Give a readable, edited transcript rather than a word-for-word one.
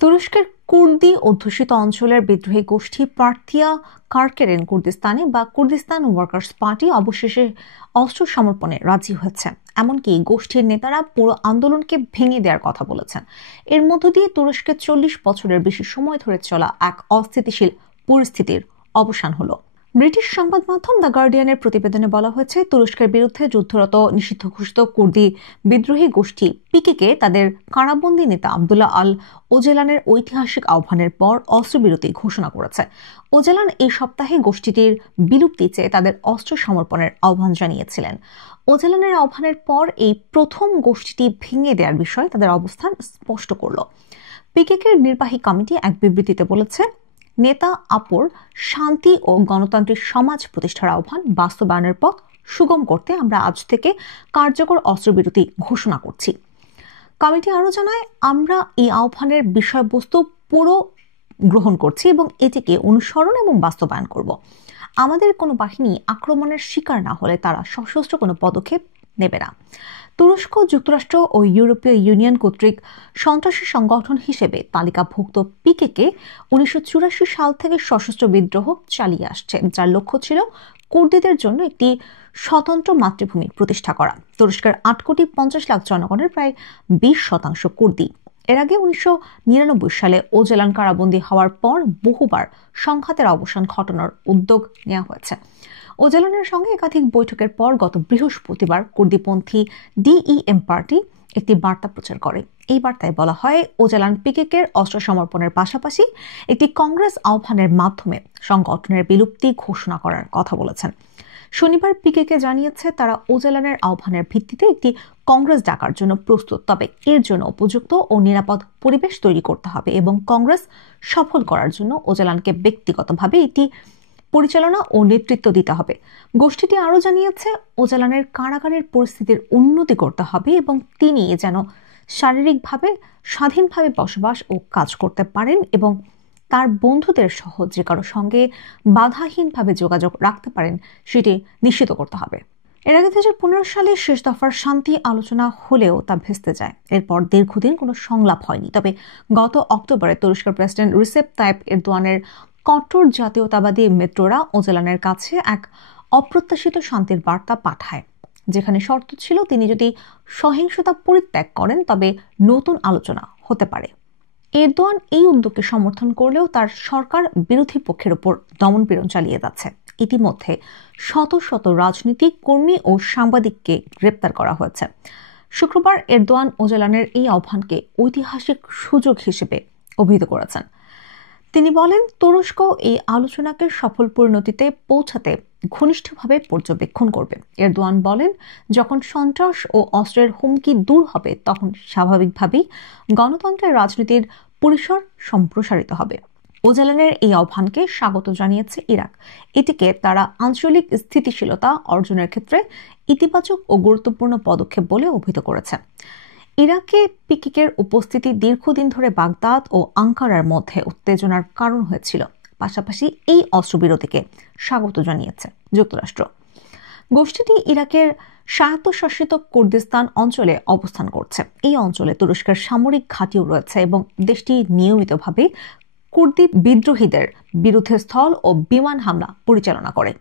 তুরস্কের কুর্দি অধ্যুষিত অঞ্চলের বিদ্রোহী গোষ্ঠী পার্থিয়া কারকেরেন কুর্দিস্তানে বা কুর্দিস্তান ওয়ার্কার্স পার্টি অবশেষে অস্ত্র সমর্পণে রাজি হয়েছে। এমনকি গোষ্ঠীর নেতারা পুরো আন্দোলনকে ভেঙে দেওয়ার কথা বলেছেন। এর মধ্য দিয়ে তুরস্কের 40 বছরের বেশি সময় ধরে চলা এক অস্থিতিশীল পরিস্থিতির অবসান হলো। ব্রিটিশ সংবাদ মাধ্যম দ্য গার্ডিয়ানের প্রতিবেদনে বলা হয়েছে, তুরস্কের বিরুদ্ধে যুদ্ধরত নিষিদ্ধ ঘোষিত কুর্দি বিদ্রোহী গোষ্ঠী পিকেকে তাদের কারাবন্দী নেতা আবদুল্লাহ আল ওজেলানের ঐতিহাসিক আহ্বানের পর অস্ত্রবিরতি ঘোষণা করেছে। ওজেলান এই সপ্তাহে গোষ্ঠীটির বিলুপ্তি চেয়ে তাদের অস্ত্র সমর্পণের আহ্বান জানিয়েছিলেন। ওজেলানের আহ্বানের পর এই প্রথম গোষ্ঠীটি ভেঙে দেওয়ার বিষয়ে তাদের অবস্থান স্পষ্ট করল। পিকেকের নির্বাহী কমিটি এক বিবৃতিতে বলেছে, নেতা আপোর শান্তি ও গণতান্ত্রিক সমাজ প্রতিষ্ঠার আহ্বান বাস্তবায়নের পথ সুগম করতে আমরা আজ থেকে কার্যকর অস্ত্রবিরতি ঘোষণা করছি। কমিটি আরও জানায়, আমরা এই আহ্বানের বিষয়বস্তু পুরো গ্রহণ করছি এবং এটিকে অনুসরণ এবং বাস্তবায়ন করব। আমাদের কোনো বাহিনী আক্রমণের শিকার না হলে তারা সশস্ত্র কোনো পদক্ষেপ নেবে না। তুরস্ক, যুক্তরাষ্ট্র ও ইউরোপীয় ইউনিয়ন কর্তৃক সন্ত্রাসী সংগঠন হিসেবে তালিকাভুক্ত পিকেকে 1984 সাল থেকে সশস্ত্র বিদ্রোহ চালিয়ে আসছে, যার লক্ষ্য ছিল কুর্দিদের জন্য একটি স্বতন্ত্র মাতৃভূমি প্রতিষ্ঠা করা। তুরস্কের 8,50,00,000 জনগণের প্রায় 20% কুর্দি। এর আগে 1999 সালে ওজেলান কারাবন্দী হওয়ার পর বহুবার সংঘাতের অবসান ঘটানোর উদ্যোগ নেওয়া হয়েছে। ওজেলানের সঙ্গে একাধিক বৈঠকের পর গত বৃহস্পতিবার কুর্দিপন্থী ডিইএম পার্টি একটি বার্তা প্রচার করে। এই বার্তায় বলা হয়, ওজেলান পিকেকের অস্ত্র সমর্পণের পাশাপাশি একটি কংগ্রেস আহ্বানের মাধ্যমে সংগঠনের বিলুপ্তি ঘোষণা করার কথা বলেছেন। শনিবার পিকেকে জানিয়েছে তারা ওজেলানের আহ্বানের ভিত্তিতে একটি কংগ্রেস ডাকার জন্য প্রস্তুত, তবে এর জন্য উপযুক্ত ও নিরাপদ পরিবেশ তৈরি করতে হবে এবং কংগ্রেস সফল করার জন্য ওজেলানকে ব্যক্তিগতভাবে একটি পরিচালনা ও নেতৃত্ব দিতে হবে। গোষ্ঠীটি আরও জানিয়েছে, ওজেলানের কারাগারের পরিস্থিতির উন্নতি করতে হবে এবং তিনি যেন শারীরিকভাবে স্বাধীনভাবে বসবাস ও কাজ করতে পারেন এবং তার বন্ধুদের সহ যে কারো সঙ্গে বাধাহীনভাবে যোগাযোগ রাখতে পারেন সেটি নিশ্চিত করতে হবে। এর আগে 2015 সালে শেষ দফার শান্তি আলোচনা হলেও তা ভেস্তে যায়। এরপর দীর্ঘদিন কোনো সংলাপ হয়নি। তবে গত অক্টোবরে তুরস্কের প্রেসিডেন্ট রিসেপ তাইপ এরদোয়ানের কট্টর জাতীয়তাবাদী মিত্ররা ওজেলানের কাছে এক অপ্রত্যাশিত শান্তির বার্তা পাঠায়, যেখানে শর্ত ছিল তিনি যদি সহিংসতা পরিত্যাগ করেন তবে নতুন আলোচনা হতে পারে। এরদোয়ান এই উদ্যোগকে সমর্থন করলেও তার সরকার বিরোধী পক্ষের উপর দমনপীড়ন চালিয়ে যাচ্ছে। ইতিমধ্যে শত শত রাজনীতিক কর্মী ও সাংবাদিককে গ্রেপ্তার করা হয়েছে। শুক্রবার এরদোয়ান ওজেলানের এই আহ্বানকে ঐতিহাসিক সুযোগ হিসেবে অভিহিত করেছেন। তিনি বলেন, তুরস্ক এই আলোচনাকে সফল পরিণতিতে পৌঁছাতে ঘনিষ্ঠভাবে পর্যবেক্ষণ করবে। এরদোয়ান বলেন, যখন সন্ত্রাস ও অস্ত্রের হুমকি দূর হবে তখন স্বাভাবিকভাবেই গণতন্ত্রের রাজনীতির পরিসর সম্প্রসারিত হবে। ওজেলানের এই আহ্বানকে স্বাগত জানিয়েছে ইরাক। এটিকে তারা আঞ্চলিক স্থিতিশীলতা অর্জনের ক্ষেত্রে ইতিবাচক ও গুরুত্বপূর্ণ পদক্ষেপ বলে অভিহিত করেছে। ইরাকে পিকেকের উপস্থিতি দীর্ঘদিন ধরে বাগদাদ ও আঙ্কারার মধ্যে উত্তেজনার কারণ হয়েছিল। পাশাপাশি এই অস্ত্রবিরতিকে স্বাগত জানিয়েছে যুক্তরাষ্ট্র। গোষ্ঠীটি ইরাকের স্বায়ত্তশাসিত কুর্দিস্তান অঞ্চলে অবস্থান করছে। এই অঞ্চলে তুরস্কের সামরিক ঘাঁটিও রয়েছে এবং দেশটি নিয়মিতভাবে কুর্দি বিদ্রোহীদের বিরুদ্ধে স্থল ও বিমান হামলা পরিচালনা করে।